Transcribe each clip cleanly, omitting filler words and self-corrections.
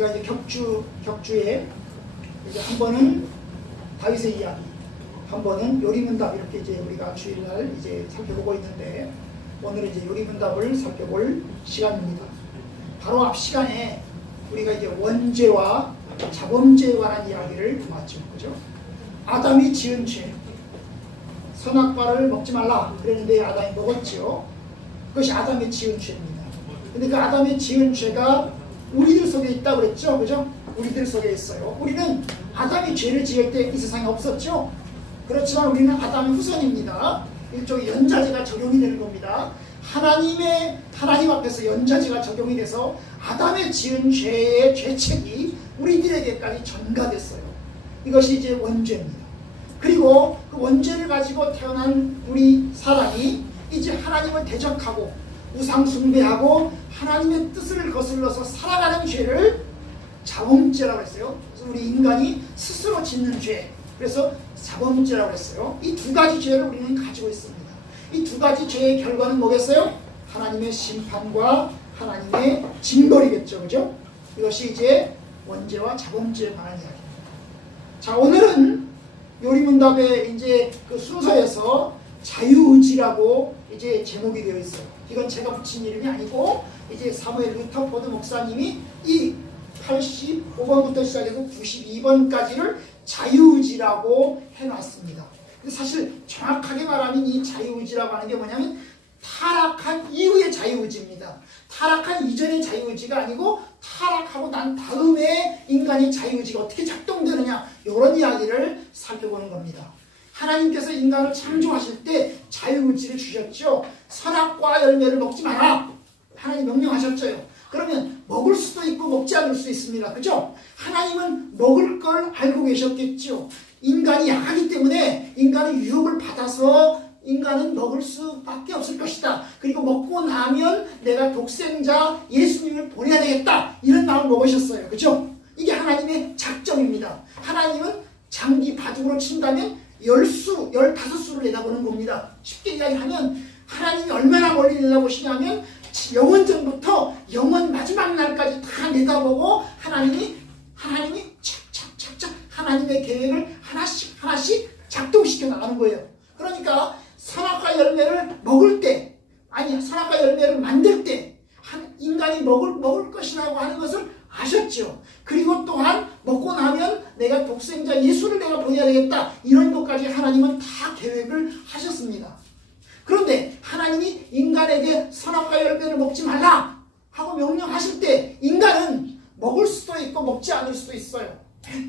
우리가 이제 격주에 이제 한 번은 다윗의 이야기, 한 번은 요리문답 이렇게 이제 우리가 주일날 이제 살펴보고 있는데 오늘은 이제 요리문답을 살펴볼 시간입니다. 바로 앞 시간에 우리가 이제 원죄와 자범죄에 관한 이야기를 보았죠, 그죠? 아담이 지은 죄, 선악과를 먹지 말라 그랬는데 아담이 먹었죠. 그것이 아담이 지은 죄입니다. 근데 그 아담이 지은 죄가 우리들 속에 있다고 그랬죠, 그죠? 우리들 속에 있어요. 우리는 아담이 죄를 지을 때 이 세상에 없었죠. 그렇지만 우리는 아담의 후손입니다. 일종의 연좌제가 적용이 되는 겁니다. 하나님 앞에서 연좌제가 적용이 돼서 아담의 지은 죄의 죄책이 우리들에게까지 전가됐어요. 이것이 이제 원죄입니다. 그리고 그 원죄를 가지고 태어난 우리 사람이 이제 하나님을 대적하고 우상 숭배하고 하나님의 뜻을 거슬러서 살아가는 죄를 자범죄라고 했어요. 그래서 우리 인간이 스스로 짓는 죄, 그래서 자범죄라고 했어요. 이 두 가지 죄를 우리는 가지고 있습니다. 이 두 가지 죄의 결과는 뭐겠어요? 하나님의 심판과 하나님의 징벌이겠죠, 그죠? 이것이 이제 원죄와 자범죄에 관한 이야기입니다. 자, 오늘은 요리문답의 이제 그 순서에서 자유의지라고 이제 제목이 되어 있어요. 이건 제가 붙인 이름이 아니고 이제 사무엘 루터포드 목사님이 이 85번부터 시작해서 92번까지를 자유의지라고 해놨습니다. 근데 사실 정확하게 말하면 이 자유의지라고 하는 게 뭐냐면 타락한 이후의 자유의지입니다. 타락한 이전의 자유의지가 아니고 타락하고 난 다음에 인간의 자유의지가 어떻게 작동되느냐, 이런 이야기를 살펴보는 겁니다. 하나님께서 인간을 창조하실 때 자유의지를 주셨죠. 선악과 열매를 먹지 마라, 하나님 명령하셨죠. 그러면 먹을 수도 있고 먹지 않을 수도 있습니다. 그죠? 하나님은 먹을 걸 알고 계셨겠죠. 인간이 약하기 때문에 인간은 유혹을 받아서 인간은 먹을 수밖에 없을 것이다. 그리고 먹고 나면 내가 독생자 예수님을 보내야 되겠다, 이런 마음을 먹으셨어요. 그죠? 이게 하나님의 작정입니다. 하나님은 장기 바둑으로 친다면 10수, 15수를 내다보는 겁니다. 쉽게 이야기하면 하나님이 얼마나 멀리 내다보시냐면 영원전부터 영원 마지막 날까지 다 내다보고 하나님이 착착착착 하나님의 계획을 하나씩 작동시켜 나가는 거예요. 그러니까 선악과 열매를 먹을 때, 아니 선악과 열매를 만들 때 인간이 먹을 것이라고 하는 것을 아셨죠. 그리고 또한 먹고 나면 내가 독생자 예수를 내가 보내야 되겠다, 이런 것까지 하나님은 다 계획을 하셨습니다. 그런데 하나님이 인간에게 선악과 열매를 먹지 말라 하고 명령하실 때 인간은 먹을 수도 있고 먹지 않을 수도 있어요.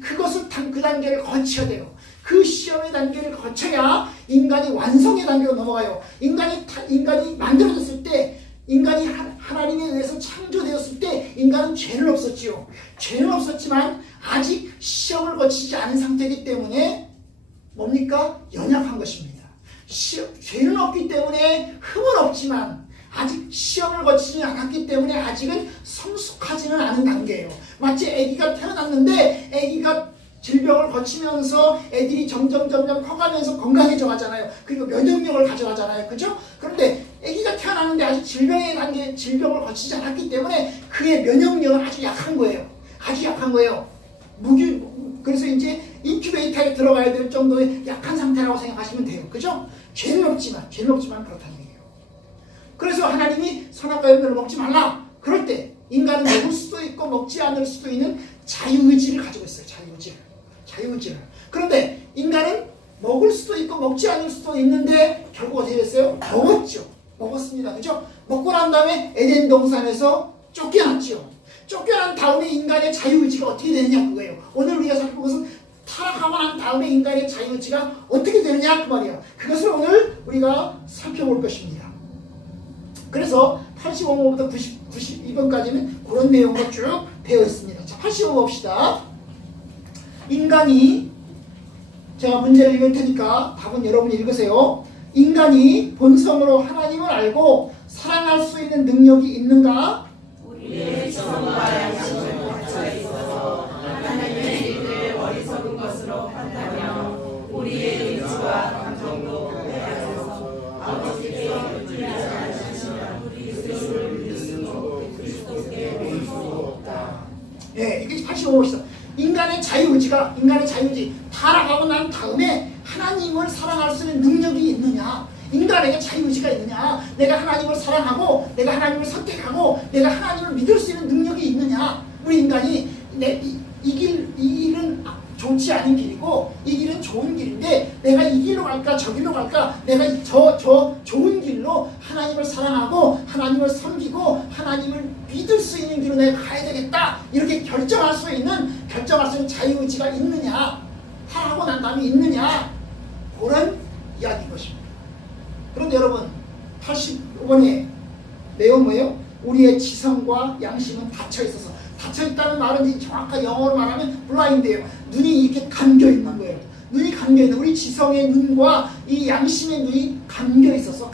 그것을 그 단계를 거쳐야 돼요. 그 시험의 단계를 거쳐야 인간이 완성의 단계로 넘어가요. 인간이 만들어졌을 때, 인간이 하나님에 의해서 창조되었을 때 인간은 죄는 없었지요. 죄는 없었지만 아직 시험을 거치지 않은 상태이기 때문에 뭡니까? 연약한 것입니다. 죄는 없기 때문에 흠은 없지만 아직 시험을 거치지 않았기 때문에 아직은 성숙하지는 않은 단계예요. 마치 아기가 태어났는데 아기가 질병을 거치면서 애들이 점점 커가면서 건강해져 가잖아요. 그리고 면역력을 가져가잖아요. 그죠? 그런데 아기가 태어났는데 아직 질병의 단계, 질병을 거치지 않았기 때문에 그의 면역력은 아주 약한 거예요. 아주 약한 거예요. 그래서 이제 인큐베이터에 들어가야 될 정도의 약한 상태라고 생각하시면 돼요. 그죠? 죄는 없지만 그렇다는 얘기예요. 그래서 하나님이 선악과 열매를 먹지 말라, 그럴 때 인간은 먹을 수도 있고 먹지 않을 수도 있는 자유의지를 가지고 있어요. 자유의지를. 그런데 인간은 먹을 수도 있고 먹지 않을 수도 있는데 결국 어떻게 됐어요? 먹었습니다. 그죠? 먹고 난 다음에 에덴 동산에서 쫓겨났죠. 쫓겨난 다음에 인간의 자유의지가 어떻게 되느냐, 그거예요. 오늘 우리가 살펴본 것은 타락하고 난 다음에 인간의 자유의지가 어떻게 되느냐, 그 말이야. 그것을 오늘 우리가 살펴볼 것입니다. 그래서 85번부터 92번까지는 그런 내용으로 쭉 되어 있습니다. 자, 85번 봅시다. 인간이, 제가 문제를 읽을 테니까 답은 여러분이 읽으세요. 인간이 본성으로 하나님을 알고 사랑할 수 있는 능력이 있는가? 우리의 지성과 양심을 갇혀 있어서 하나님의 일을 어리석은 것으로 판단하며 우리의 의지와 감정도 빼앗아서 아버지께 의지하지 않으시면 우리 스스로를 믿을 수도 그리스도께 올 수 없다. 예, 85봅시다. 인간의 자유의지 타락하고 난 다음에 하나님을 사랑할 수 있는 능력이 있느냐? 인간에게 자유의지가 있느냐? 내가 하나님을 사랑하고 내가 하나님을 선택하고 내가 하나님을 믿을 수 있는 능력이 있느냐? 우리 인간이 이 길은 좋지 않은 길이고 이 길은 좋은 길인데 내가 이 길로 갈까 저 길로 갈까, 내가 저 좋은 길로 하나님을 사랑하고 하나님을 섬기고 하나님을 믿을 수 있는 길로 내가 가야 되겠다, 이렇게 결정할 수 있는 자유의지가 있느냐, 타락하고 난 다음에 있느냐, 그런 이야기인 것입니다. 그런데 여러분 85번의 내용 뭐예요? 우리의 지성과 양심은 닫혀있어서, 닫혀있다는 말은 정확한 영어로 말하면 블라인드예요. 눈이 이렇게 감겨있는 거예요. 눈이 감겨있는, 우리 지성의 눈과 이 양심의 눈이 감겨있어서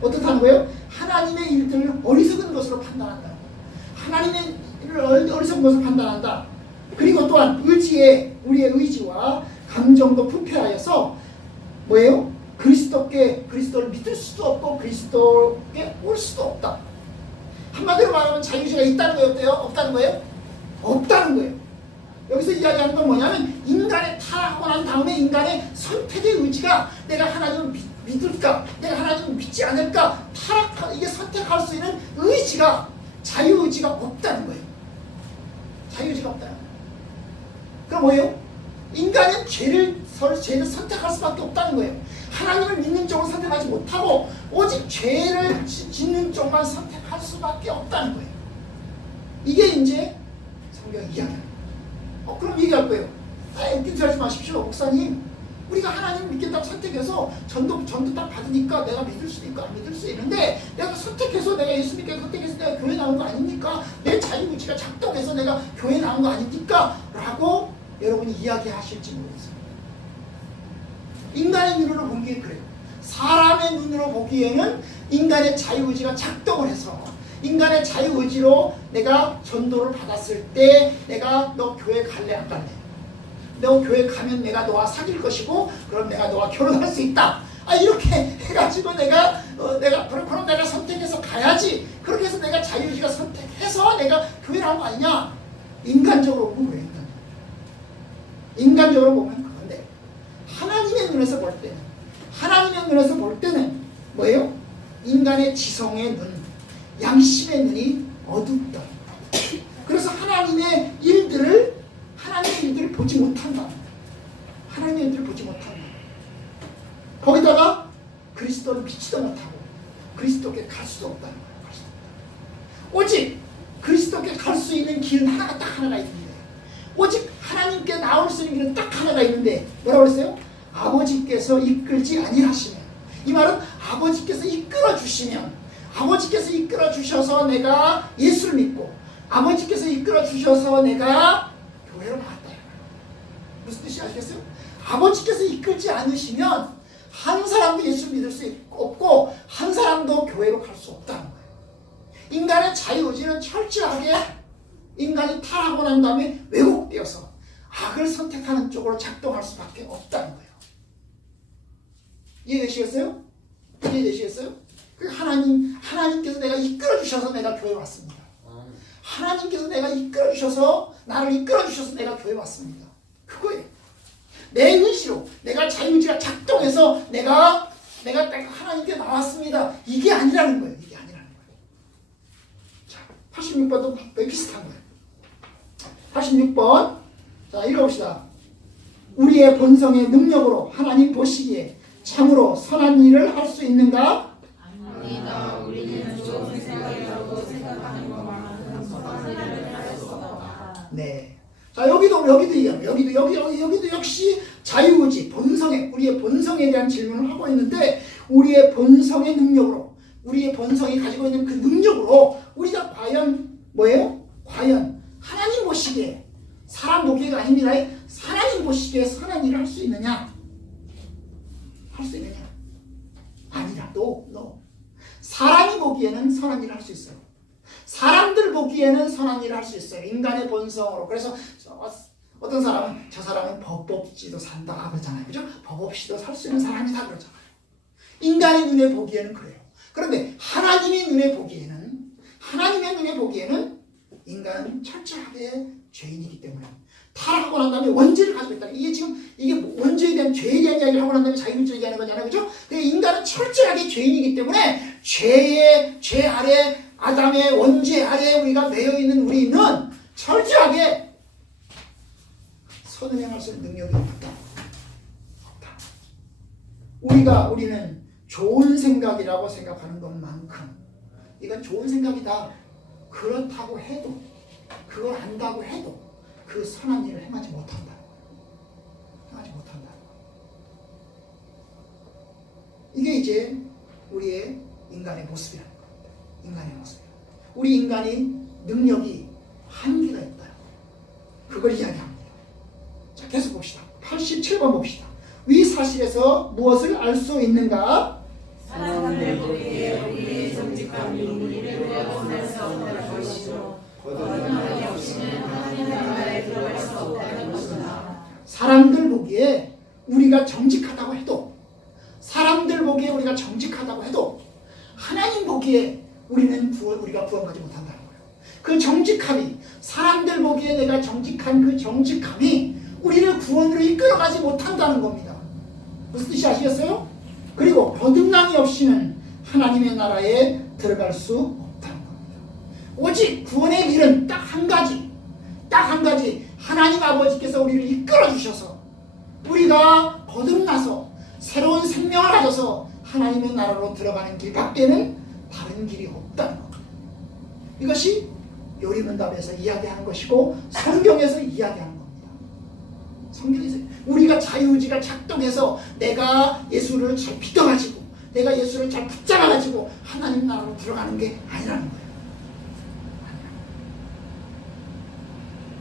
어떻다는 거예요? 하나님의 일들을 어리석은 것으로 판단한다. 하나님의 일을 어리석은 것으로 판단한다. 그리고 또한 우리의 의지와 감정도 부패하여서 뭐예요? 그리스도를 믿을 수도 없고 그리스도께 올 수도 없다. 한마디로 말하면 자유의지가 있다는 거예요? 어때요? 없다는 거예요? 없다는 거예요. 여기서 이야기하는 건 뭐냐면 인간의 타락하고 난 다음에 인간의 선택의 의지가, 내가 하나님을 믿을까, 내가 하나님을 믿지 않을까, 이게 선택할 수 있는 의지가, 자유의지가 없다는 거예요. 자유의지가 없다는 거예요. 그럼 뭐예요? 인간은 죄를 선택할 수밖에 없다는 거예요. 하나님을 믿는 쪽을 선택하지 못하고 오직 죄를 짓는 쪽만 선택할 수밖에 없다는 거예요. 이게 이제 성경이 이야기합니다. 그럼 얘기할 거예요. 웃기지 하지 마십시오. 목사님, 우리가 하나님을 믿겠다고 선택해서 전도 딱 받으니까 내가 믿을 수도 있고 안 믿을 수 있는데, 내가 선택해서 내가 예수 믿게 선택해서 내가 교회 나온 거 아닙니까? 내 자유의지가 작동해서 내가 교회 나온 거 아닙니까? 라고 여러분이 이야기하실지 모르겠어요. 인간의 눈으로 보기에 그래요. 사람의 눈으로 보기에는 인간의 자유의지가 작동을 해서 인간의 자유의지로 내가 전도를 받았을 때 내가 너 교회 갈래 안 갈래? 너 교회 가면 내가 너와 사귈 것이고 그럼 내가 너와 결혼할 수 있다. 이렇게 해가지고 그럼 내가 선택해서 가야지. 그렇게 해서 내가 자유의지가 선택해서 내가 교회 나온 거 아니냐? 인간적으로 보면 그래요. 인간적으로 보면 그건데, 하나님의 눈에서 볼 때는 뭐예요? 인간의 지성의 눈, 양심의 눈이 어둡다. 그래서 하나님의 일들을 보지 못한다. 하나님의 일들을 보지 못한다. 거기다가 그리스도를 믿지도 못하고 그리스도께 갈 수도 없다는 거예요. 오직 그리스도께 갈 수 있는 길은 딱 하나가 있는데, 오직 하나님께 나올 수 있는 길은 딱 하나가 있는데, 뭐라고 그랬어요? 아버지께서 이끌지 아니하시면, 이 말은 아버지께서 이끌어 주셔서 내가 예수를 믿고 아버지께서 이끌어 주셔서 내가 교회로 나왔다. 무슨 뜻이 아시겠어요? 아버지께서 이끌지 않으시면 한 사람도 예수를 믿을 수 없고 한 사람도 교회로 갈 수 없다는 거예요. 인간의 자유의지는 철저하게 인간이 타락하고 난 다음에 왜곡되어서 악을 선택하는 쪽으로 작동할 수밖에 없다는 거예요. 이해되시겠어요? 하나님께서 내가 이끌어주셔서 내가 교회 왔습니다. 하나님께서 나를 이끌어주셔서 내가 교회 왔습니다. 그거예요. 내 의지로, 내가 자유의지가 작동해서 내가 하나님께 나왔습니다. 이게 아니라는 거예요. 자, 86번도 비슷한 거예요. 86번. 자, 읽어봅시다. 우리의 본성의 능력으로 하나님 보시기에 참으로 선한 일을 할 수 있는가? 아니다. 우리는 좋은 생각이라고 생각하는 것만큼 선한 일을 할 수 없다. 네. 자, 여기도 역시 자유의지, 우리의 본성에 대한 질문을 하고 있는데, 우리의 본성의 능력으로, 우리의 본성이 가지고 있는 그 능력으로 우리가 과연 뭐예요? 과연 하나님 보시기에, 사람 보기에가 아닙니다. 하나님 보시기에 선한 일을 할 수 있느냐? 아니라, no. 사람이 보기에는 선한 일을 할 수 있어요. 사람들 보기에는 선한 일을 할 수 있어요. 인간의 본성으로. 그래서 어떤 사람은 저 사람은 법 없이도 산다 그러잖아요. 그죠? 법 없이도 살 수 있는 사람이다 그러잖아요. 인간의 눈에 보기에는 그래요. 그런데 하나님의 눈에 보기에는 인간은 철저하게 죄인이기 때문에 타락하고 난 다음에 원죄를 가지고 있다. 이게 지금 이게 원죄에 대한 죄에 대한 이야기를 하고 난 다음에 자유를 얘기하는 거잖아요, 그렇죠? 근데 인간은 철저하게 죄인이기 때문에 죄 아래 아담의 원죄 아래 우리가 매여 있는 우리는 철저하게 선을 행할 수 있는 능력이 없다. 우리는 좋은 생각이라고 생각하는 것만큼 이건 좋은 생각이다. 그렇다고 해도 그걸 안다고 해도 그 선한 일을 행하지 못한다. 이게 이제 우리의 인간의 모습이라는 겁니다. 인간의 모습. 우리 인간이 능력이 한계가 있다. 그걸 이야기합니다. 자, 계속 봅시다. 87번 봅시다. 위 사실에서 무엇을 알 수 있는가? 사람들 보기에 우리의 정직함이 우리를 구원할 수 없다는 것이죠. 거듭남이 없이는 하나님 나라에 들어갈 수 없다는 것이다. 사람들 보기에 우리가 정직하다고 해도 하나님 보기에 우리가 구원받지 못한다는 거예요. 그 정직함이 사람들 보기에 내가 정직한 그 정직함이 우리를 구원으로 이끌어가지 못한다는 겁니다. 무슨 뜻이 아시겠어요? 그리고 거듭남이 없이는 하나님의 나라에 들어갈 수 없다는 겁니다. 오직 구원의 길은 딱 한 가지 하나님 아버지께서 우리를 이끌어 주셔서 우리가 거듭나서 새로운 생명을 가져서 하나님의 나라로 들어가는 길밖에는 다른 길이 없다는 겁니다. 이것이 요리문답에서 이야기하는 것이고 성경에서 이야기하는 겁니다. 성경에서 우리가 자유의지가 작동해서 내가 예수를 잘 믿어가지고 내가 예수를 잘 붙잡아가지고 하나님 나라로 들어가는 게 아니라는 거예요.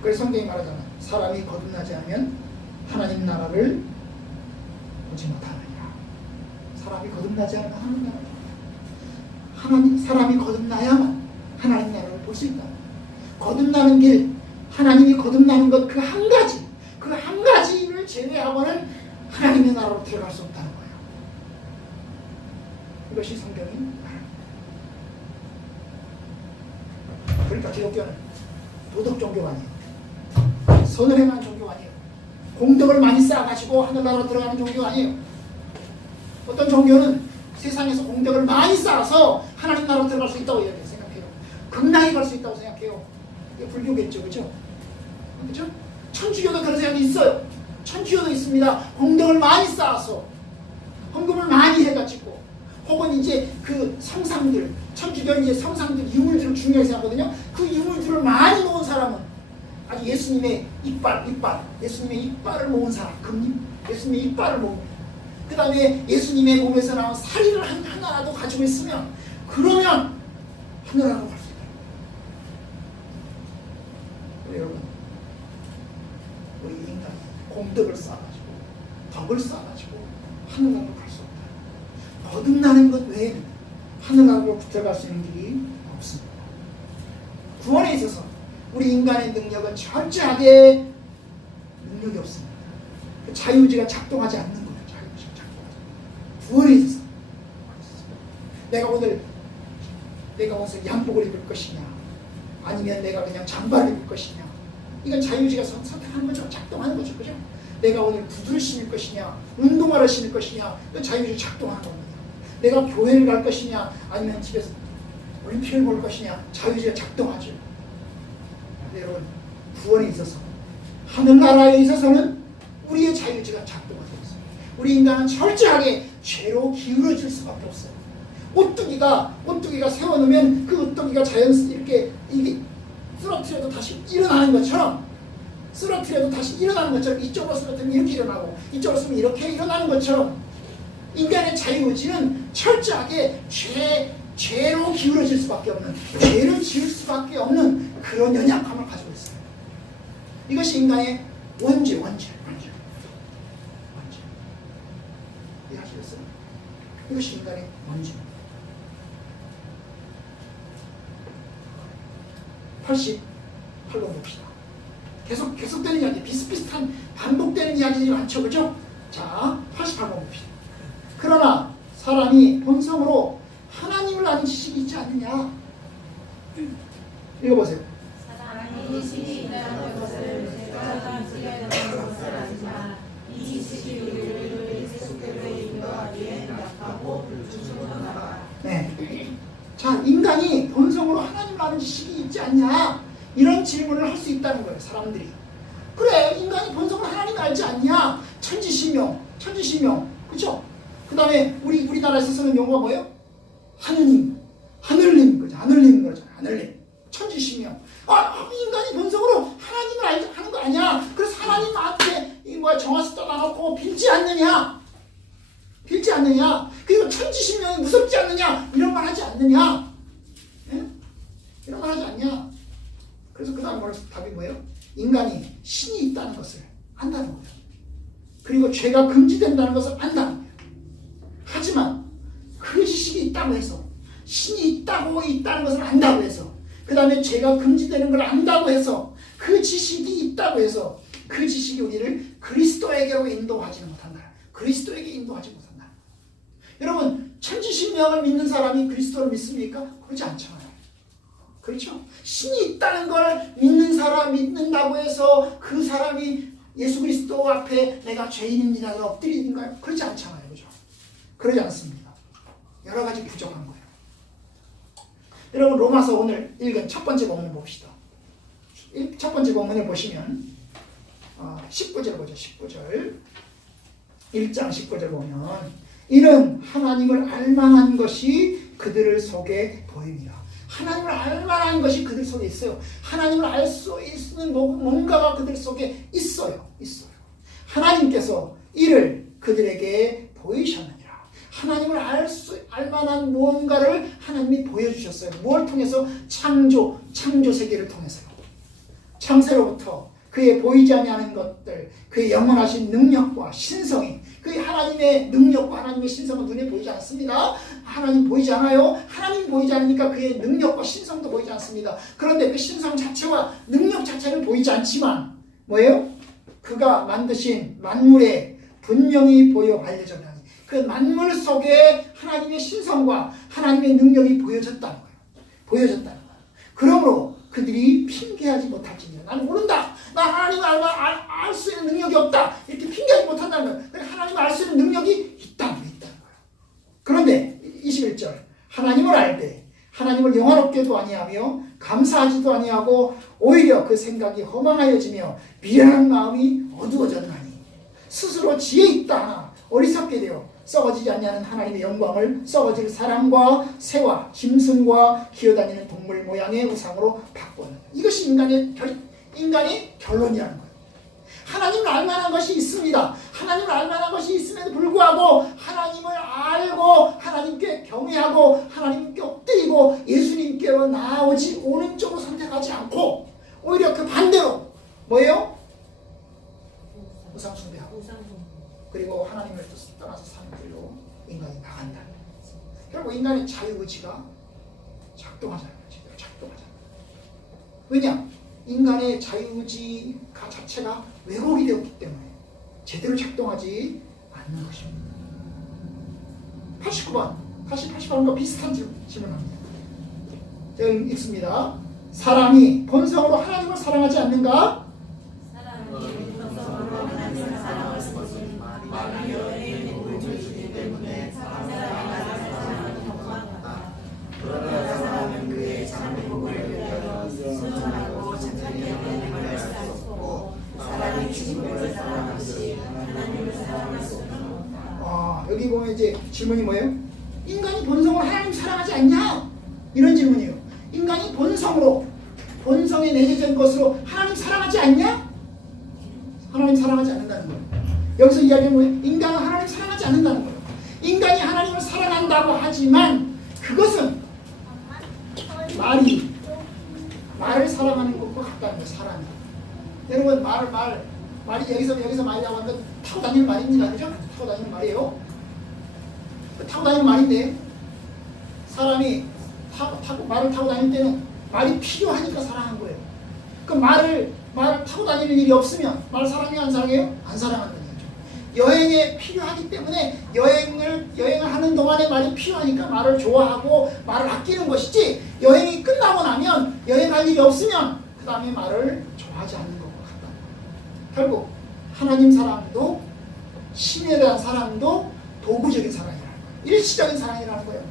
그래서 성경이 말하잖아. 사람이 거듭나지 않으면 하나님 나라를 보지 못하느니라. 사람이 거듭나지 않으면 사람이 거듭나야만 하나님 나라를 볼 수 있다. 거듭나는 길, 하나님이 거듭나는 것 그 한 가지를 제외하고는 하나님의 나라로 들어갈 수 없다는 거예요. 이것이 성경이 말합니다. 그러니까 기독교는 도덕 종교가 아니에요. 선을 행하는 종교가 아니에요. 공덕을 많이 쌓아가지고 하늘나라로 들어가는 종교가 아니에요. 어떤 종교는 세상에서 공덕을 많이 쌓아서 하나님 나라로 들어갈 수 있다고 생각해요. 극락에 갈 수 있다고 생각해요. 이게 불교겠죠, 그렇죠? 그렇죠? 천주교도 그런 생각이 있어요. 천주교도 있습니다. 공덕을 많이 쌓아서 헌금을 많이 해가지고 혹은 이제 그 성상들, 천주교는 이제 성상들 유물들을 중요하게 생각하거든요. 그 유물들을 많이 모은 사람은 아주 예수님의 예수님의 이빨을 모은 사람, 예수님의 이빨을 모은, 그 다음에 예수님의 몸에서 나온 사리를 하나라도 가지고 있으면 그러면 하늘나라로 갈 수 있다. 여러분, 우리 인간이 공덕을 쌓아가지고 덕을 쌓아가지고 하늘나라로 갈 수 없다. 거듭나는 것 외에는 하늘나라로 들어갈 수 있는 길이 없습니다. 구원에 있어서 우리 인간의 능력은 철저하게 능력이 없습니다. 자유의지가 작동하지 않는 거예요. 자유의지가 작동하지 않는 거예요. 구원에 있어서 내가 무슨 양복을 입을 것이냐 아니면 내가 그냥 잠바를 입을 것이냐, 이건 자유의지가 선택하는 거죠. 작동하는 거죠. 그죠? 내가 오늘 구두를 신을 것이냐 운동화를 신을 것이냐, 이건 자유의지가 작동하는 겁니다. 내가 교회를 갈 것이냐 아니면 집에서 올림픽을 볼 것이냐, 자유의지가 작동하죠. 여러분, 구원에 있어서 하늘나라에 있어서는 우리의 자유의지가 작동하고 있어요. 우리 인간은 철저하게 죄로 기울어질 수밖에 없어요. 오뚜기가 세워놓으면 그 오뚜기가 자연스럽게 이게 쓰러뜨려도 다시 일어나는 것처럼 이쪽으로 쓰러뜨리면 이렇게 일어나고 이쪽으로 쓰면 이렇게 일어나는 것처럼 인간의 자유의지는 철저하게 죄로 기울어질 수밖에 없는, 죄를 지을 수밖에 없는 그런 연약함을 가지고 있어요. 이것이 인간의 원죄. 이해하시겠어요? 이것이 인간의 원죄입니다. 88번 봅시다. 계속되는 이야기, 비슷비슷한 반복되는 이야기들이 많죠, 그죠? 자, 88번 봅시다. 그러나 사람이 본성으로 하나님을 아는 지식이 있지 않느냐? 읽어보세요. 이 신이 있다는 것을 제가 지켜야 되는 것은 아니지만 이 지식이 우리를 예수께로 인도하기에 약하고 불충분하다. 네. 자, 인간이 본성으로 하나님을 아는 지식이 있지 않냐? 이런 질문을 할 수 있다는 거예요, 사람들이. 그래, 인간이 본성으로 하나님을 알지 않냐? 천지신명, 그렇죠? 그 다음에 우리나라에서 쓰는 용어가 뭐예요? 하느님, 하늘님 그러죠. 하늘님, 천지신명. 인간이 본성으로 하나님을 하는 거 아니야? 그래서 하나님 앞에 정화수 떠나놓고 빌지 않느냐? 그리고 천지신명이 무섭지 않느냐? 이런 말 하지 않느냐? 예? 이런 말 하지 않냐? 그래서 그 다음 답이 뭐예요? 인간이 신이 있다는 것을 안다는 거예요. 그리고 죄가 금지된다는 것을 안다는 거예요. 하지만 그 지식이 있다고 해서, 신이 있다는 것을 안다고 해서, 그 다음에 죄가 금지되는 걸 안다고 해서, 그 지식이 있다고 해서 그 지식이 우리를 그리스도에게로 인도하지는 못한다. 그리스도에게 인도하지 못한다. 여러분, 천지신명을 믿는 사람이 그리스도를 믿습니까? 그렇지 않잖아요. 그렇죠? 신이 있다는 걸 믿는 사람 믿는다고 해서 그 사람이 예수 그리스도 앞에 내가 죄인입니다가 엎드리는가요? 그렇지 않잖아요. 그죠? 그러지 않습니다. 여러 가지 부족한 거예요. 여러분, 로마서 오늘 읽은 첫 번째 본문을 봅시다. 첫 번째 본문을 보시면 19절 보죠. 19절. 1장 19절 보면 이는 하나님을 알만한 것이 그들 속에 보입니다. 하나님을 알만한 것이 그들 속에 있어요. 하나님을 알 수 있는 뭔가가 그들 속에 있어요. 하나님께서 이를 그들에게 보이셨느니라. 하나님을 알만한 무언가를 하나님이 보여주셨어요. 무엇을 통해서? 창조 세계를 통해서요. 창세로부터 그의 보이지 아니하는 것들, 그의 영원하신 능력과 신성이, 그의 하나님의 능력과 하나님의 신성은 눈에 보이지 않습니다. 하나님 보이지 않아요. 하나님 보이지 않으니까 그의 능력과 신성도 보이지 않습니다. 그런데 그 신성 자체와 능력 자체는 보이지 않지만 뭐예요? 그가 만드신 만물에 분명히 보여 알려졌나니 그 만물 속에 하나님의 신성과 하나님의 능력이 보여졌다는 거예요. 그러므로 그들이 핑계하지 못할지니라. 나는 모른다. 나 하나님을 알 수 있는 능력이 없다. 이렇게 핑계하지 못한다는 거예요. 하나님을 알 수 있는 능력이 있다는 거예요. 그런데 21절 하나님을 알되 하나님을 영화롭게도 아니하며 감사하지도 아니하고 오히려 그 생각이 허망하여지며 미련한 마음이 어두워졌나니 스스로 지혜 있다 하나 어리석게 되어 썩어지지 않냐는 하나님의 영광을 썩어질 사람과 새와 짐승과 기어다니는 동물 모양의 우상으로 바꾸는, 이것이 인간의 결론이라는 거예요. 하나님을 알만한 것이 있습니다. 하나님을 알만한 것이 있음에도 불구하고 하나님을 알고 하나님께 경외하고 하나님께 엎드리고 예수님께로 나아오지 오른쪽으로 선택하지 않고 오히려 그 반대로 뭐예요? 우상 숭배하고 그리고 하나님을 떠나서 사는 길로 인간이 나간다. 결국 인간의 자유의지가 작동하잖아요. 왜냐? 인간의 자유의지가 자체가 왜곡이 되었기 때문에 제대로 작동하지 않는 것입니다. 89번, 다시 88번과 비슷한 질문합니다. 제가 읽습니다. 사람이 본성으로 하나님을 사랑하지 않는가? 사람이 본성으로 하나님을 사랑할 수 없이 많은 여인의 복을 주기 때문에 사람이 나를 사랑하는 경망하다. 그러나 사람은 그의 참의 복을 위하여 순전하고 착하게 하나님을 수 없고 사람이 주님을 사랑하듯이 하나님을 사랑할 수 없다. 여기 보면 이제 질문이 뭐예요? 인간이 본성으로 하나님 사랑하지 않냐? 이런 질문이에요. 인간이 본성에 내재된 것으로 하나님 사랑하지 않냐? 하나님 사랑하지 않는다는 거예요. 여기서 이야기는 뭐예요? 인간은 하나님 사랑하지 않는다는 거예요. 인간이 하나님을 사랑한다고 하지만 그것은 말을 사랑하는 것과 같다는 거예요. 사람이. 여러분 말이 여기서 말이라고 하면 타고 다니는 말입니다. 그죠? 타고 다니는 말이에요. 타고 다니는 말인데 사람이 말을 타고 다닐 때는 말이 필요하니까 사랑한 거예요. 그 말을 타고 다니는 일이 없으면 말 사랑해요? 안 사랑해요? 안 사랑한다는 거죠. 여행에 필요하기 때문에 여행을 하는 동안에 말이 필요하니까 말을 좋아하고 말을 아끼는 것이지, 여행이 끝나고 나면 여행할 일이 없으면 그 다음에 말을 좋아하지 않는 것 같다. 결국 하나님 사랑도 신에 대한 사랑도 도구적인 사랑이라는 거예요. 일시적인 사랑이라는 거예요.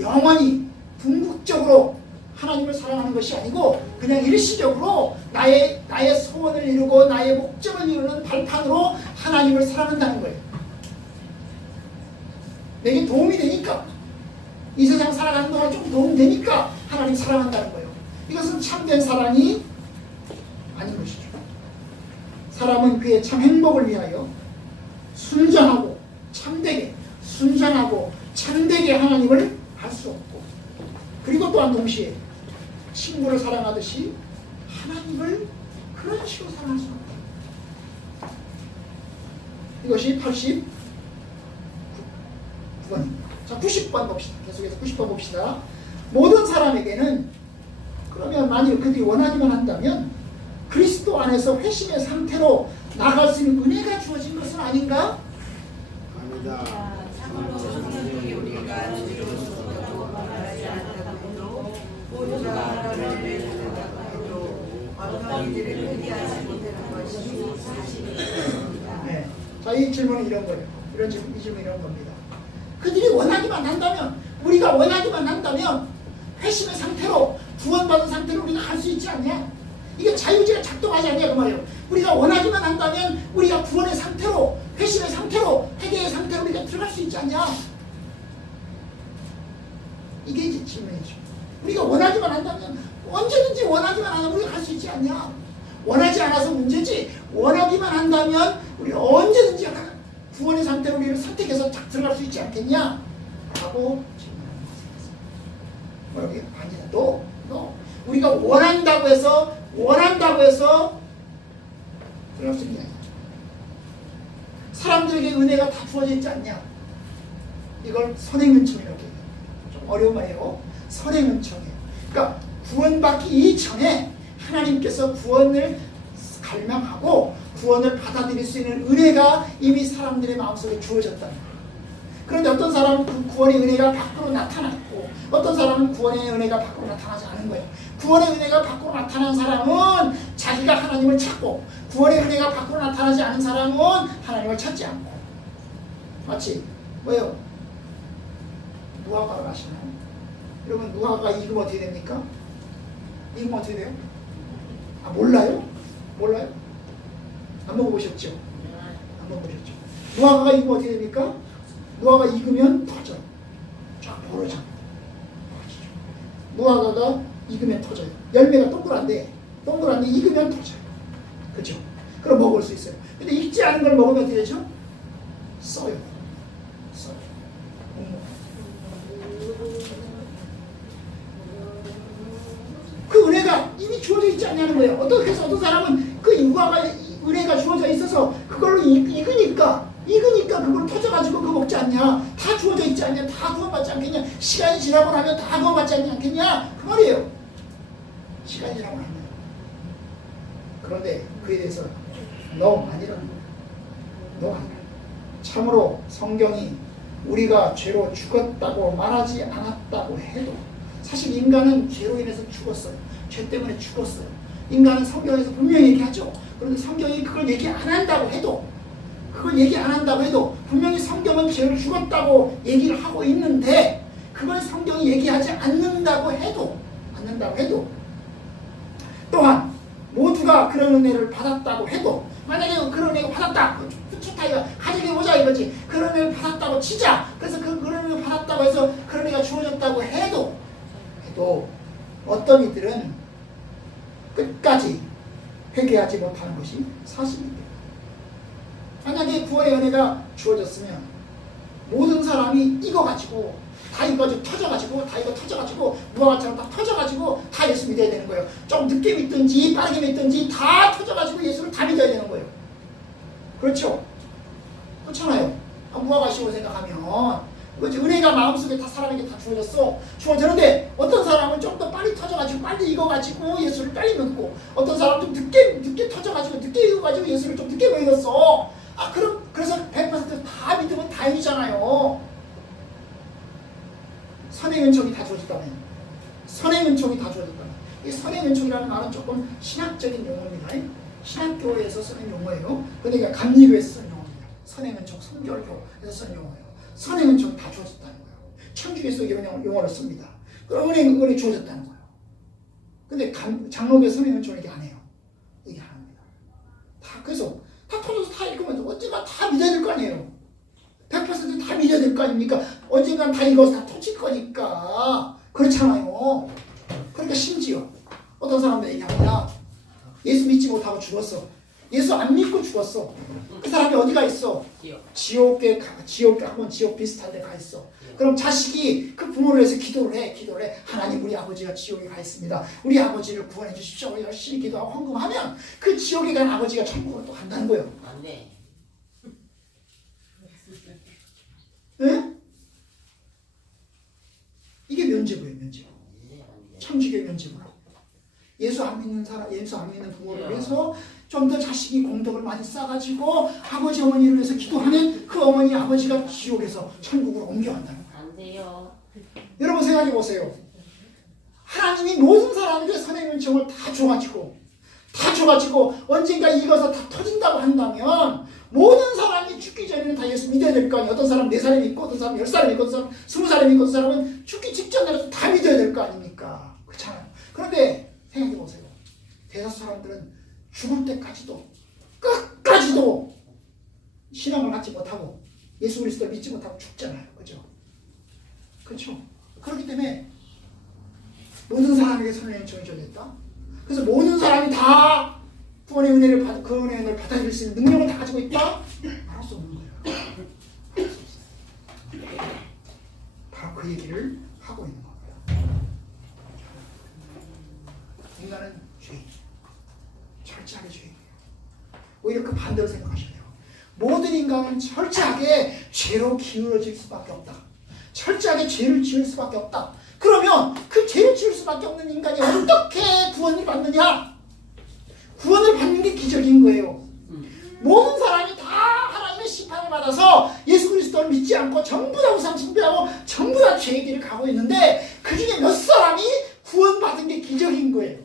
영원히 궁극적으로 하나님을 사랑하는 것이 아니고 그냥 일시적으로 나의 소원을 이루고 나의 목적을 이루는 발판으로 하나님을 사랑한다는 거예요. 내게 도움이 되니까, 이 세상 살아가는 동안 좀 도움이 되니까 하나님 사랑한다는 거예요. 이것은 참된 사랑이 아닌 것이죠. 사람은 그의 참 행복을 위하여 순전하고 참되게 하나님을 할 수 없고, 그리고 또한 동시에 친구를 사랑하듯이 하나님을 그런 식으로 사랑할 수 없다. 이것이 89번입니다. 자, 90번 봅시다. 계속해서 90번 봅시다. 모든 사람에게는, 그러면 만일 그들이 원하기만 한다면 그리스도 안에서 회심의 상태로 나갈 수 있는 은혜가 주어진 것은 아닌가? 아니다. 참으로 성령이 우리가 주로 주었다고 말하지 않다고도 모두가 나를 내려다가도 어떤 이들을 회개하지 못하는 것이 사실입니다. 네. 자, 이 질문은 이런 거예요. 이 질문 이런 겁니다. 그들이 원하기만 한다면, 우리가 원하기만 한다면 회심의 상태로, 구원받은 상태로 우리가 갈 수 있지 않냐? 이게 자유지가 작동하지 않냐 그 말이에요. 우리가 원하기만 한다면 우리가 구원의 상태로, 회심의 상태로, 회개의 상태로 우리가 들어갈 수 있지 않냐? 이게 이제 질문이죠. 우리가 원하기만 한다면, 언제든지 원하기만 하면 우리가 갈 수 있지 않냐? 원하지 않아서 문제지, 원하기만 한다면 우리 언제든지 구원의 상태로 우리를 선택해서 딱 들어갈 수 있지 않겠냐? 라고 질문하는 것입니다. 뭐라고요? 아니다. 너 우리가 원한다고 해서 들어갈 수 있냐? 사람들에게 은혜가 다 주어져 있지 않냐? 이걸 선행은총이라고 해요. 좀 어려운 말이에요. 선행은총이에요. 그러니까 구원받기 이전에 하나님께서 구원을 갈망하고 구원을 받아들일 수 있는 은혜가 이미 사람들의 마음속에 주어졌다는 거예요. 그런데 어떤 사람은 그 구원의 은혜가 밖으로 나타났고, 어떤 사람은 구원의 은혜가 밖으로 나타나지 않은 거예요. 구원의 은혜가 밖으로 나타난 사람은 자기가 하나님을 찾고, 구원의 은혜가 밖으로 나타나지 않은 사람은 하나님을 찾지 않고. 마치 뭐예요? 무화과를 아시나요? 여러분, 무화과 익으면 어떻게 됩니까? 익으면 어떻게 돼요? 아, 몰라요? 안 먹어보셨죠? 안 먹어보셨죠? 무화과가 익으면 어떻게 됩니까? 무화과 익으면 터져요. 쫙 벌어져. 무화과가 익으면 터져요. 열매가 동그란데 익으면 터져요. 그렇죠? 그럼 먹을 수 있어요. 근데 익지 않은 걸 먹으면 어떻게 되죠? 써요. 그 은혜가 이미 주어져 있지 않냐는 거예요. 어떤 사람은 그 무화과 은혜가 주어져 있어서 그걸로 익으니까 그걸 터져가지고 그거 먹지 않냐? 다 주어져 있지 않냐? 다 구원받지 않겠냐? 시간이 지나고 나면 다 구원받지 않겠냐? 그 말이에요. 시간이 지나고 나면. 그런데 그에 대해서 너 아니라는 거예요. 참으로 성경이 우리가 죄로 죽었다고 말하지 않았다고 해도, 사실 인간은 죄로 인해서 죽었어요. 죄 때문에 죽었어요. 인간은 성경에서 분명히 얘기하죠. 그런데 성경이 그걸 얘기 안 한다고 해도, 분명히 성경은 죄로 죽었다고 얘기를 하고 있는데, 그걸 성경이 얘기하지 않는다고 해도 또한 모두가 그런 은혜를 받았다고 해도, 만약에 그런 은혜를 받았다, 좋다 이거 가지고 보자 이거지. 그런 은혜를 받았다고 치자. 그래서 그런 은혜를 받았다고 해서 그런 은혜가 주어졌다고 해도 어떤 이들은 끝까지 회개하지 못하는 것이 사실입니다. 만약에 구원의 은혜가 주어졌으면 모든 사람이 익어가지고 다 이거 터져가지고 무화과처럼 다 터져가지고 다 예수 믿어야 되는 거예요. 좀 늦게 믿든지 빠르게 믿든지 다 터져가지고 예수를 다 믿어야 되는 거예요. 그렇죠? 그렇잖아요. 무화과식으로 생각하면 그렇지. 은혜가 마음속에 다 사람에게 다 주어졌는데 어떤 사람은 좀 더 빨리 터져가지고 빨리 익어가지고 예수를 빨리 믿고, 어떤 사람은 좀 늦게 터져가지고 늦게 익어가지고 예수를 좀 늦게 믿었어. 그래서 100%다 믿으면 다행이잖아요. 선행은총이 다 주어졌다면 이 선행 은총이라는 말은 조금 신학적인 용어입니다. 신학교에서 쓰는 용어예요. 그러니까 감리교에서 쓰는 용어입니다. 선행 은총, 성결교에서 쓰는 용어예요. 선행 은총 다 주어졌다는 거예요. 천주교에서 이런 용어를 씁니다. 은혜 주어졌다는 거예요. 근데 장로교 선행 은총 얘기 안 해요. 얘기 안 합니다. 다 그래서 다 터져서 다 읽으면 언젠가 다 믿어야 될 거 아니에요. 100%다 믿어야 될 거 아닙니까? 언젠간 다 읽어서 다 터질 거니까. 그렇잖아요. 그러니까 심지어 어떤 사람들 얘기합니다. 예수 믿지 못하고 죽었어. 예수 안 믿고 죽었어. 그 사람이 어디가 있어? 지옥에 한번 지옥 비슷한 데 가 있어. 그럼 자식이 그 부모를 위해서 기도를 해. 하나님, 우리 아버지가 지옥에 가 있습니다. 우리 아버지를 구원해 주십시오. 열심히 기도하고 헌금하면 그 지옥에 간 아버지가 천국으로 또 간다는 거예요. 안 돼. 네? 이게 면죄부예요, 면죄부. 천주교 면죄부라고. 예수 안 믿는 부모를 위해서 좀 더 자식이 공덕을 많이 쌓아가지고 아버지 어머니를 위해서 기도하면 그 어머니 아버지가 지옥에서 천국으로 옮겨간다는 거예요. 안 돼요. 여러분 생각해 보세요. 하나님이 모든 사람에게 선행 은총을 다 줘가지고 언젠가 익어서 다 터진다고 한다면 모든 사람이 죽기 전에는 다 예수 믿어야 될 거 아니에요. 어떤 사람 4살에 믿고 어떤 사람 10살에 믿고 어떤 사람 20살에 믿고 어떤 사람은 죽기 직전이라도 다 믿어야 될 거 아닙니까? 그렇잖아요. 그런데 생각해 보세요. 대다수 사람들은 죽을 때까지도 끝까지도 신앙을 갖지 못하고 예수 그리스도를 믿지 못하고 죽잖아요. 그죠? 그렇죠? 그렇기 때문에 모든 사람에게 선행 은총이 주어졌다. 그래서 모든 사람이 다 구원의 은혜를 그 은혜를 받아들일 수 있는 능력을 다 가지고 있다? 말할 수 없는 거예요. 바로 그 얘기를 하고 있는 겁니다. 인간은 죄인, 철저하게 죄인이에요. 오히려 그 반대로 생각하셔야 돼요. 모든 인간은 철저하게 죄로 기울어질 수밖에 없다. 철저하게 죄를 지을 수밖에 없다. 그러면 그 죄를 지을 수밖에 없는 인간이 어떻게 구원을 받느냐? 구원을 받는 게 기적인 거예요. 모든 사람이 다 하나님의 심판을 받아서 예수 그리스도를 믿지 않고 전부 다 우상 숭배하고 전부 다 죄의 길을 가고 있는데 그 중에 몇 사람이 구원받은 게 기적인 거예요.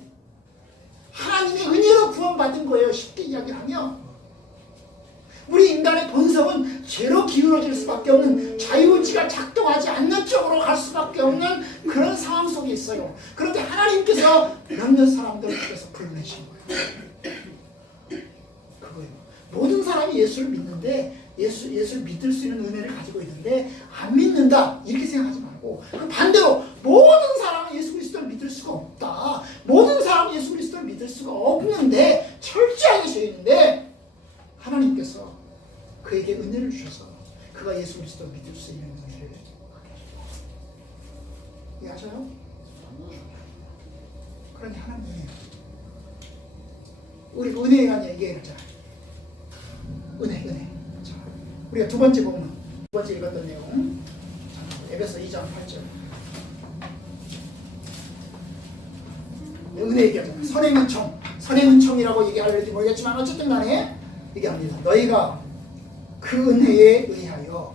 하나님의 은혜로 구원받은 거예요. 쉽게 이야기하면 우리 인간의 본성은 죄로 기울어질 수밖에 없는 자유의지가 작동하지 않는 쪽으로 갈 수밖에 없는 그런 상황 속에 있어요. 그런데 하나님께서 몇몇 사람들을 통해서 불러내신 거예요. 그거예요. 모든 사람이 예수를 믿는데 예수를 믿을 수 있는 은혜를 가지고 있는데 안 믿는다 이렇게 생각하지 말고 반대로 모든 사람은 예수 그리스도를 믿을 수가 없다. 모든 사람은 예수 그리스도를 믿을 수가 없는데 철저하게 죄인인데 하나님께서 그에게 은혜를 주셔서 그가 예수 그리스도를 믿을 수 있는 은혜를 받게 하셨다. 이해하셔요? 그러니 하나님이 우리 은혜에 관한 얘기했잖아요. 은혜. 자, 우리가 두 번째 본문, 두 번째 읽었던 내용, 에베소 2장 8절. 은혜 얘기하잖아요. 선행은총이라고 얘기하려는지 모르겠지만 어쨌든 간에 얘기합니다. 너희가 그 은혜에 의하여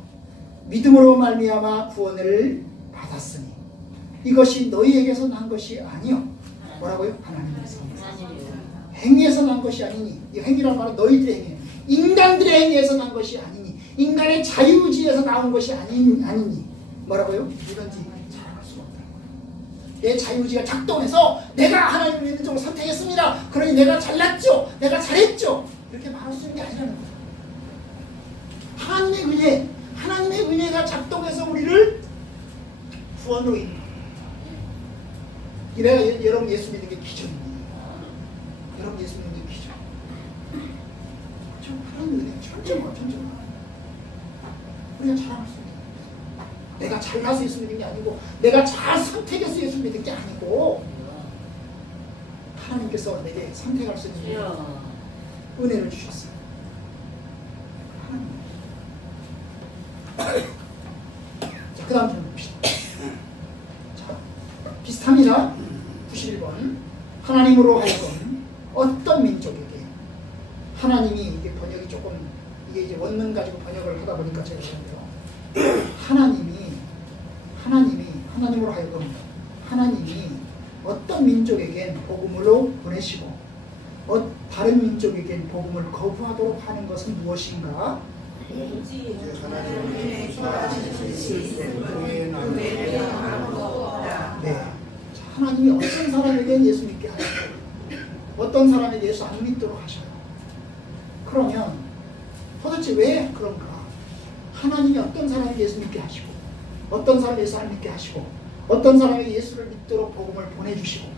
믿음으로 말미암아 구원을 받았으니 이것이 너희에게서 난 것이 아니요. 뭐라고요? 하나님에서. 행위에서 난 것이 아니니. 이 행위라는 말은 너희들의 행위, 인간들의 행위에서 난 것이 아니니, 인간의 자유의지에서 나온 것이 아니니. 뭐라고요? 이런지 자랑할 수가 없다는 거예요. 내 자유의지가 작동해서 내가 하나님을 믿는 쪽을 선택했습니다. 그러니 내가 잘났죠, 내가 잘했죠, 이렇게 말할 수 있는 게 아니라는 거예요. 하나님의 은혜가 작동해서 우리를 구원으로 인도합니다. 내가 여러분 예수 믿는 게 기적입니다. 여러분 예수 믿는 게 기적. 하나님의 은혜가 천정만. 우리가 자랑할 수 있는 거예요. 내가 잘나서 예수 믿는 게 아니고, 내가 잘 선택해서 예수 믿는 게 아니고, 하나님께서 내게 선택할 수 있는 은혜를 주셨어요. 자, 그 다음 좀 봅시다. 자, 비슷합니다. 91번. 하나님으로 하여금 어떤 민족에게, 하나님이 이게 번역이 조금, 이게 이제 원문 가지고 번역을 하다 보니까 제가 그런데요. 하나님으로 하여금 하나님이 어떤 민족에겐 복음으로 보내시고 다른 민족에겐 복음을 거부하도록 하는 것은 무엇인가? 네. 하나님이 어떤 사람에게 예수 믿게 하시고 어떤 사람에게 예수 안 믿도록 하셔요. 그러면 도대체 왜 그런가? 하나님이 어떤 사람에게 예수 믿게 하시고 어떤 사람에게 예수 안 믿게 하시고 어떤 사람에게 예수를 믿도록 복음을 보내주시고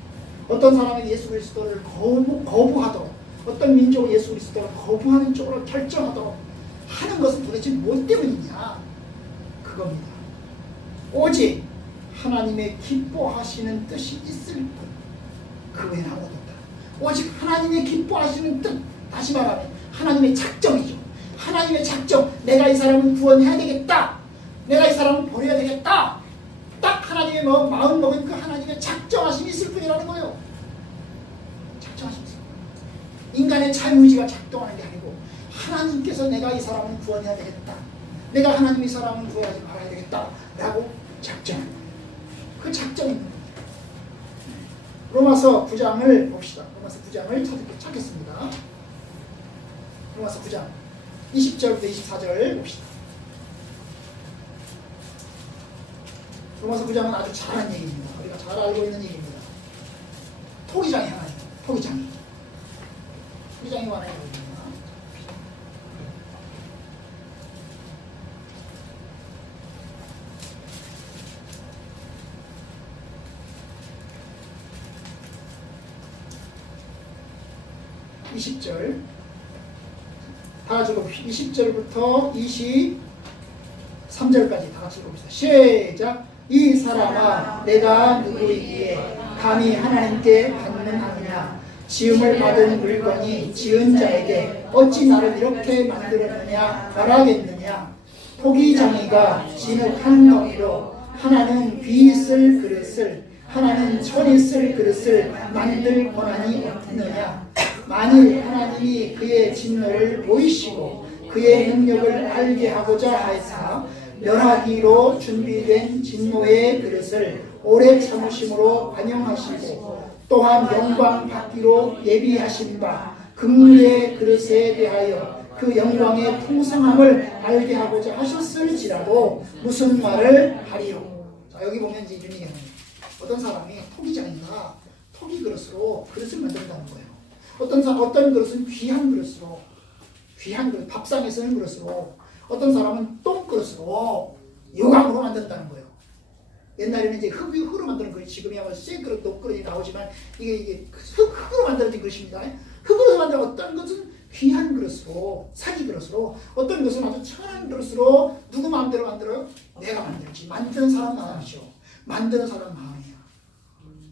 어떤 사람에게 예수 그리스도를 거부하도록 어떤 민족의 예수 그리스도를 거부하는 쪽으로 결정하도록 하는 것은 도대체 무엇 때문이냐? 그겁니다. 오직 하나님의 기뻐하시는 뜻이 있을 뿐 그 외에는 아무것도 없다. 오직 하나님의 기뻐하시는 뜻, 다시 말하면 하나님의 작정이죠. 하나님의 작정, 내가 이 사람을 구원해야 되겠다, 내가 이 사람을 버려야 되겠다, 딱 하나님의 마음 먹은 그 하나님의 작정하심이 있을 뿐이라는 거예요. 작정하심이 있을 뿐. 인간의 자유의지가 작동하는 게 아니고 하나님께서 내가 이 사람을 구원해야 되겠다, 내가 하나님 이 사람을 구원하지 말아야 되겠다 라고 작정합니다. 그 작정이 있는 거예요. 로마서 9장을 봅시다. 로마서 9장을 찾겠습니다. 로마서 9장 20절부터 24절 봅시다. 로마서 9장은 아주 잘한 얘기입니다. 우리가 잘 알고 있는 얘기입니다. 토기장이 하나예요. 토기장이 하나의 얘기입니다. 다 같이 읽어봅시다. 20절부터 23절까지 다 같이 읽어봅시다. 시작! 이 사람아, 내가 누구이기에 감히 하나님께 반문하느냐? 지음을 받은 물건이 지은 자에게 어찌 나를 이렇게 만들었느냐 말하겠느냐? 토기장이가 진흙 한 덩이로 하나는 귀 있을 그릇을 하나는 손 있을 그릇을 만들 권한이 없느냐? 만일 하나님이 그의 진노를 보이시고 그의 능력을 알게 하고자 하사 멸하기로 준비된 진노의 그릇을 오래 참으심으로 관용하시고 또한 영광 받기로 예비하신 바 긍휼의 그릇에 대하여 그 영광의 풍성함을 알게 하고자 하셨을지라도 무슨 말을 하리요. 자, 여기 보면 이제 이런 얘기는 어떤 사람이 토기장인가 토기 그릇으로 그릇을 만든다는 거예요. 어떤 그릇은 귀한 그릇으로, 귀한 그릇, 밥상에 쓰는 그릇으로, 어떤 사람은 똥 그릇으로 요강으로 만든다는 거예요. 옛날에는 이제 흙으로 만드는 그릇, 지금이야 쇠 그릇, 녹 그릇이 나오지만 이게 흙으로 만드는 그릇입니다. 흙으로 만든 어떤 것은 귀한 그릇으로, 사기 그릇으로, 어떤 것은 아주 천한 그릇으로 누구 마음대로 만들어요? 내가 만들지. 만드는 사람 마음이죠. 만드는 사람 마음이야.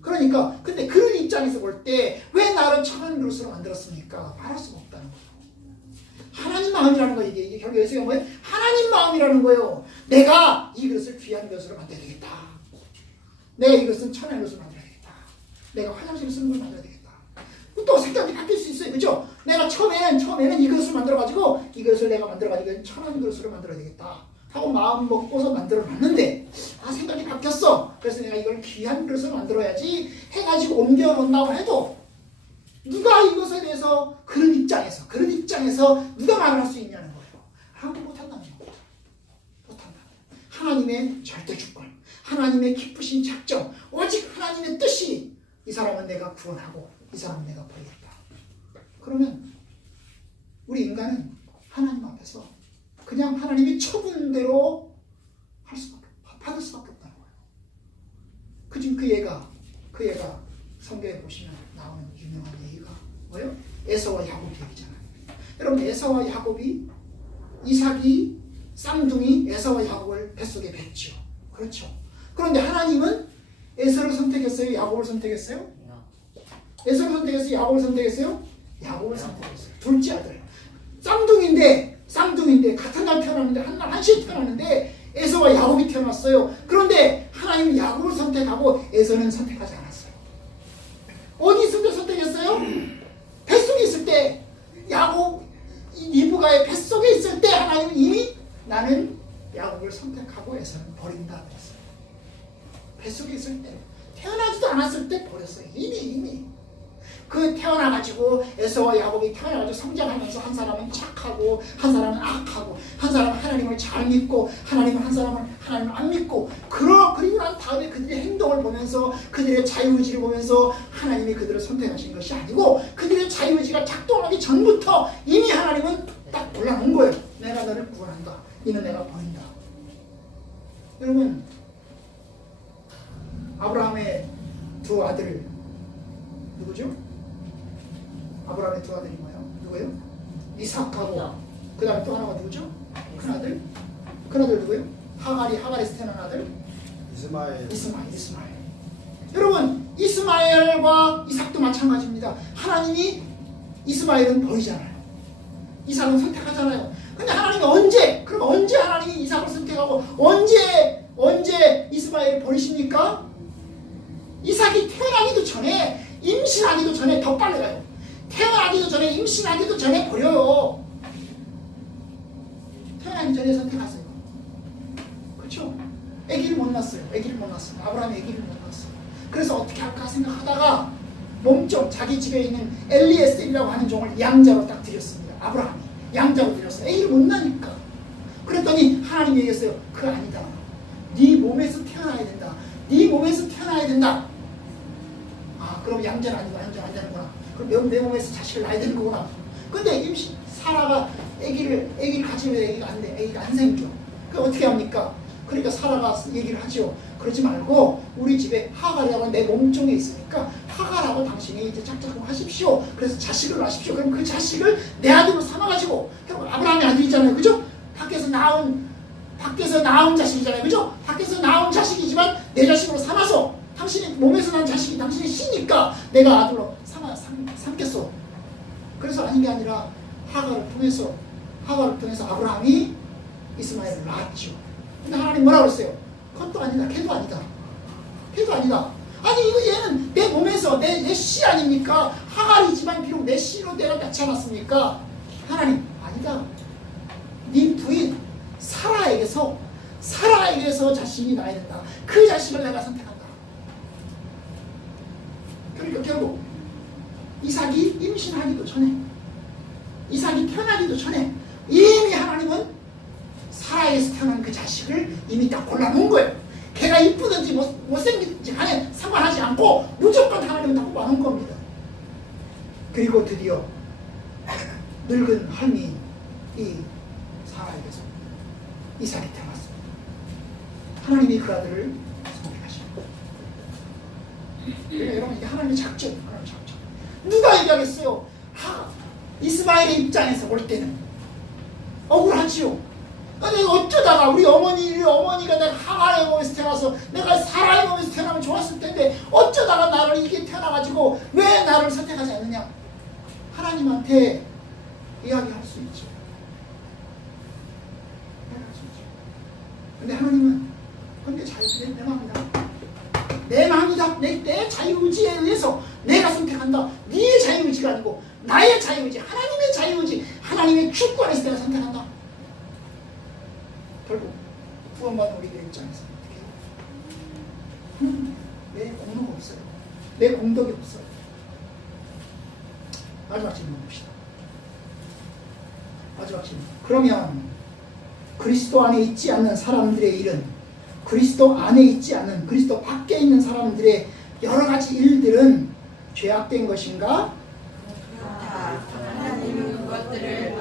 그러니까 근데 그런 입장에서 볼 때 왜 나를 천한 그릇으로 만들었습니까? 말할 수가 없다는 거예요. 하나님 마음이라는 거예요. 이게 결국에서 뭐예요? 하나님 마음이라는 거예요. 내가 이 그릇을 귀한 그릇으로 만들어야 되겠다. 내가 이 그릇은 천한 그릇으로 만들어야 되겠다. 내가 화장실을 쓰는 걸 만들어야 되겠다. 또 생각이 바뀔 수 있어요. 그죠? 내가 처음에는 이 그릇을 만들어가지고 이 그릇을 내가 만들어가지고 천한 그릇으로 만들어야 되겠다 하고 마음 먹고서 만들어놨는데 생각이 바뀌었어. 그래서 내가 이걸 귀한 그릇으로 만들어야지 해가지고 옮겨놓는다고 해도 누가 이것에 대해서 그런 입장에서 누가 말을 할 수 있냐는 거예요. 아무도 못한다는 거예요. 못한다. 하나님의 절대 주권, 하나님의 기쁘신 작정, 오직 하나님의 뜻이 이 사람은 내가 구원하고 이 사람은 내가 버리겠다. 그러면 우리 인간은 하나님 앞에서 그냥 하나님이 처분대로 받을 수밖에 없다는 거예요. 지금 그 얘가 성경에 보시면 나오는 유명한 얘기가 뭐예요? 에서와 야곱 얘기잖아요. 여러분, 에서와 야곱이, 이삭이 쌍둥이 에서와 야곱을 뱃속에 뱉죠. 그렇죠. 그런데 하나님은 에서를 선택했어요? 야곱을 선택했어요? 에서를 선택했어요? 야곱을 선택했어요? 야곱을 선택했어요. 둘째 아들. 쌍둥이인데 같은 날 태어났는데 한시에 태어났는데 에서와 야곱이 태어났어요. 그런데 하나님은 야곱을 선택하고 에서는 선택하지 않았어요. 어디 있을 때 선택했어요? 뱃속에 있을 때, 야곱 리브가의 뱃속에 있을 때 하나님은 이미 나는 야곱을 선택하고 에서는 버린다 그랬어요. 뱃속에 있을 때, 태어나지 태어나지도 않았을 때 버렸어요. 이미. 그 태어나가지고 에서와 야곱이 태어나가지고 성장하면서 한 사람은 착하고 한 사람은 악하고 한 사람은 하나님을 잘 믿고 한 사람은 하나님을 안 믿고 그리고 난 다음에 그들의 행동을 보면서 그들의 자유의지를 보면서 하나님이 그들을 선택하신 것이 아니고 그들의 자유의지가 작동하기 전부터 이미 하나님은 딱 골라놓은 거예요. 내가 너를 구원한다. 이는 내가 버린다. 여러분 아브라함의 두 아들 누구죠? 아브라함의 두 아들이 뭐예요? 누구예요? 이삭하고 그 다음에 또 하나가 누구죠? 큰아들? 큰아들 누구예요? 하갈에서 태어난 아들? 이스마엘. 이스마엘. 여러분 이스마엘과 이삭도 마찬가지입니다. 하나님이 이스마엘은 버리잖아요. 이삭은 선택하잖아요. 근데 하나님이 언제 하나님이 이삭을 선택하고 언제 이스마엘을 버리십니까? 이삭이 태어나기도 전에 임신하기도 전에 더 빨리 가요. 태어나기도 전에 임신하기도 전에 버려요. 태어나기 전에 선택하세요. 그렇죠? 아기를 못 낳았어요. 아브라함이 아기를 못 낳았어요. 그래서 어떻게 할까 생각하다가 몸종 자기 집에 있는 엘리에셀이라고 하는 종을 양자로 딱 드렸습니다. 아브라함이 양자로 드렸어요. 아기를 못 낳으니까. 그랬더니 하나님이 얘기했어요. 그거 아니다. 네 몸에서 태어나야 된다. 네 몸에서 태어나야 된다. 아, 그럼 양자는 아니고 양자 안 되는구나. 그럼 내 몸에서 자식을 낳아야 되는 거구나. 근데 사라가 아기를 가지면 아기가 안 돼. 아기가 안 생겨. 그 어떻게 합니까? 그러니까 사라가 얘기를 하죠. 그러지 말고 우리 집에 하갈이라고 내 몸종에 있으니까 하갈하고 당신이 이제 짝짝꿍 하십시오. 그래서 자식을 낳으십시오. 그럼 그 자식을 내 아들로 삼아가지고 아브라함의 아들이잖아요. 그죠? 밖에서 나온 자식이잖아요. 그죠? 밖에서 나온 자식이지만 내 자식으로 삼아서 당신이 몸에서 난 자식이 당신이 씨니까 내가 아들로 삼겠소. 그래서 아닌 게 아니라 하갈을 통해서 아브라함이 이스마엘을 낳았죠. 근데 하나님 뭐라고 했어요? 그것도 아니다. 걔도 아니다. 아니 이거 얘는 내 몸에서 내 씨 아닙니까? 하갈이지만 비록 내 씨로 내가 낳지 않았습니까? 하나님 아니다. 네 부인 사라에게서 자식이 나야 된다. 그 자식을 내가 선택한다. 그러니까 결국 이삭이 임신하기도 전에 이삭이 태어나기도 전에 이미 하나님은 사라에게서 태어난 그 자식을 이미 딱 골라놓은 거예요. 걔가 이쁘든지 못생기든지 간에 상관하지 않고 무조건 하나님은 다 뽑아놓은 겁니다. 그리고 드디어 늙은 할미 이 사라에게서 이삭이 태어났습니다. 하나님이 그 아들을 선택하십니다. 그러니까 여러분 이게 하나님의 작전. 누가 얘기하겠어요? 이스마엘의 입장에서 볼 때는 억울하지요. 근데 어쩌다가 우리 어머니가 내가 하갈의 몸에서 태어나서 내가 사라의 몸에서 태어나면 좋았을 텐데 어쩌다가 나를 이게 태어나가지고 왜 나를 선택하지 않느냐? 하나님한테 이야기할 수 있죠. 근데 하나님은 내 마음이다. 내 자유의지에 의해서 내가 선택한다. 네 자유의지가 아니고 나의 자유의지, 하나님의 자유의지, 하나님의 주권에서 내가 선택한다. 결국 구원받은 우리들 입장에서 어떻게 해요? 내 공로가 없어요. 내 공덕이 없어요. 마지막 질문 봅시다. 마지막 질문. 그러면 그리스도 안에 있지 않는 사람들의 일은 그리스도 안에 있지 않는 그리스도 밖에 있는 사람들의 여러 가지 일들은 죄악된 것인가? 하나님은 그것들을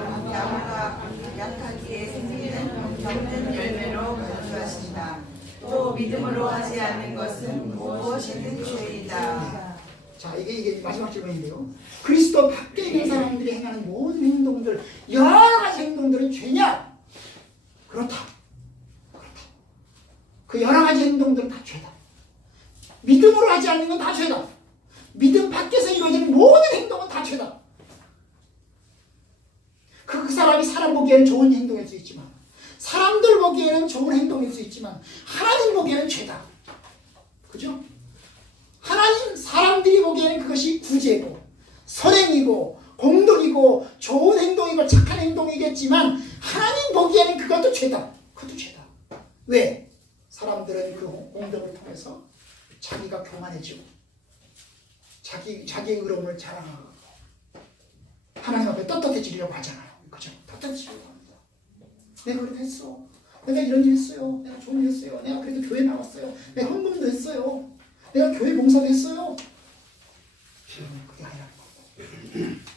약하기에 생기는 겪는 열매로 가져하신다. 또 믿음으로 하지 않는 것은 무엇이든 죄이다. 자, 이게 마지막 질문인데요. 그리스도 밖에 있는 사람들이 행하는 모든 행동들, 여러 가지 행동들은 죄냐? 그렇다. 그 여러 가지 행동들은 다 죄다. 믿음으로 하지 않는 건 다 죄다. 믿음 밖에서 이루어지는 모든 행동은 다 죄다. 그 사람이 사람 보기에는 좋은 행동일 수 있지만, 사람들 보기에는 좋은 행동일 수 있지만, 하나님 보기에는 죄다. 그죠? 사람들이 보기에는 그것이 구제고, 선행이고, 공덕이고, 좋은 행동이고, 착한 행동이겠지만, 하나님 보기에는 그것도 죄다. 그것도 죄다. 왜? 사람들은 그 공덕을 통해서 자기가 교만해지고 자기의 의로움을 자랑하고 하나님 앞에 떳떳해지려고 하잖아요. 그죠? 떳떳해지려고 합니다. 내가 그래도 했어. 내가 이런 일 했어요. 내가 좋은 일 했어요. 내가 그래도 교회 나왔어요. 내가 헌금도 했어요. 내가 교회 봉사도 했어요. 그게 아니라는 거고.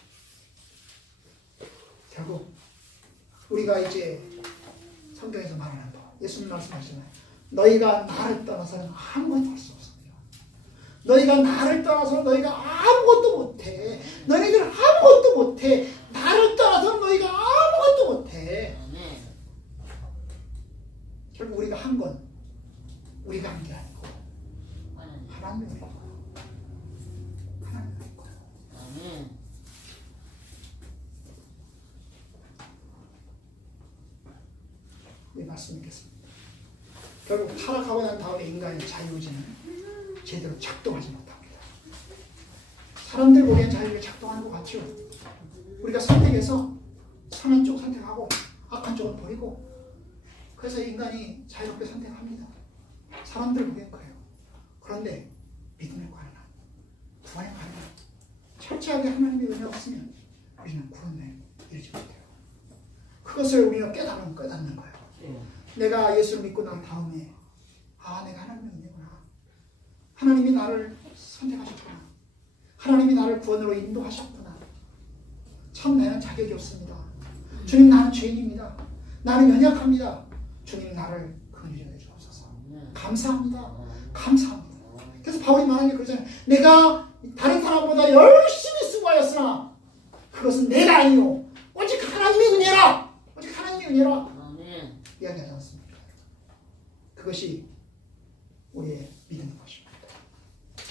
결국 우리가 이제 성경에서 말하는 거, 예수님 말씀하시잖아요. 너희가 나를 떠나서는 아무것도 할 수 없습니다. 너희가 나를 떠나서 너희가 아무것도 못해. 너희들 아무것도 못해. 나를 떠나서 너희가 아무것도 못해. 결국 우리가 한 건 우리가 한 게 아니고 하나님이 우리 거예요. 하나님이 우리 거예요. 이 말씀 읽겠습니다. 결국 타락하고 난 다음에 인간의 자유의지는 제대로 작동하지 못합니다. 사람들 보기엔 자유가 작동하는 것 같죠. 우리가 선택해서 선한 쪽 선택하고 악한 쪽은 버리고 그래서 인간이 자유롭게 선택합니다. 사람들 보기엔 그래요. 그런데 믿음의 관한, 구원의 관한 철저하게 하나님의 은혜가 없으면 우리는 구원에 이르지 못해요. 그것을 우리가 깨닫는 거예요. 내가 예수를 믿고 난 다음에 내가 하나님의 은혜구나. 하나님이 나를 선택하셨구나. 하나님이 나를 구원으로 인도하셨구나. 참 나는 자격이 없습니다. 주님 나는 죄인입니다. 나는 연약합니다. 주님 나를 긍휼히 주옵소서. 감사합니다. 감사합니다. 그래서 바울이 말하는 게 그러잖아요. 내가 다른 사람보다 열심히 수고하였으나 그것은 내가 아니요 오직 하나님의 은혜라. 오직 하나님의 은혜라. 이야기하지 않습니까? 그것이 우리의